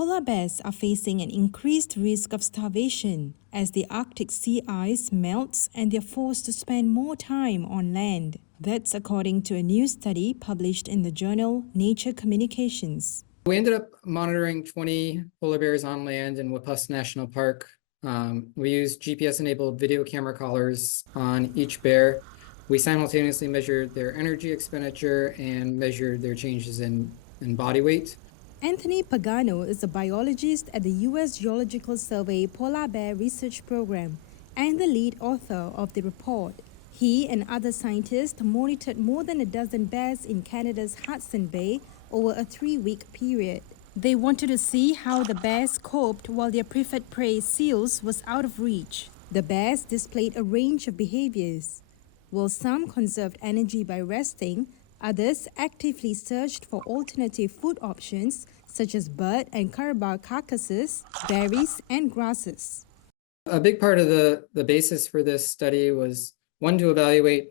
Polar bears are facing an increased risk of starvation as the Arctic sea ice melts and they're forced to spend more time on land. That's according to a new study published in the journal Nature Communications. We ended up monitoring 20 polar bears on land in Wapusk National Park. We used GPS-enabled video camera collars on each bear. We simultaneously measured their energy expenditure and measured their changes in body weight. Anthony Pagano is a biologist at the U.S. Geological Survey Polar Bear Research Program and the lead author of the report. He and other scientists monitored more than a dozen bears in Canada's Hudson Bay over a 3-week period. They wanted to see how the bears coped while their preferred prey, seals, was out of reach. The bears displayed a range of behaviors. While some conserved energy by resting, others actively searched for alternative food options such as bird and caribou carcasses, berries, and grasses. A big part of the basis for this study was, one, to evaluate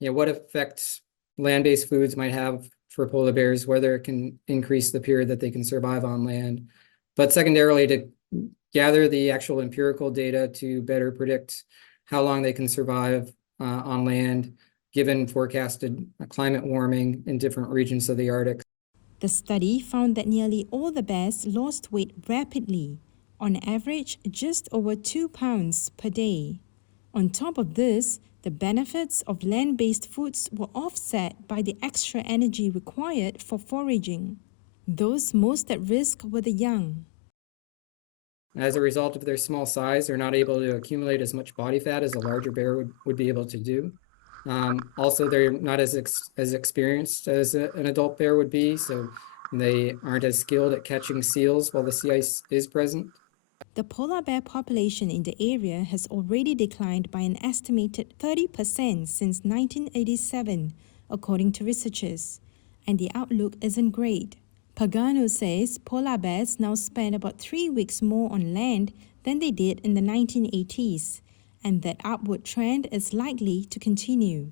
what effect land-based foods might have for polar bears, whether it can increase the period that they can survive on land, but secondarily to gather the actual empirical data to better predict how long they can survive on land, given forecasted climate warming in different regions of the Arctic. The study found that nearly all the bears lost weight rapidly, on average just over 2 pounds per day. On top of this, the benefits of land-based foods were offset by the extra energy required for foraging. Those most at risk were the young. As a result of their small size, they're not able to accumulate as much body fat as a larger bear would be able to do. Also, they're not as experienced as an adult bear would be, so they aren't as skilled at catching seals while the sea ice is present. The polar bear population in the area has already declined by an estimated 30% since 1987, according to researchers, and the outlook isn't great. Pagano says polar bears now spend about 3 weeks more on land than they did in the 1980s, and that upward trend is likely to continue.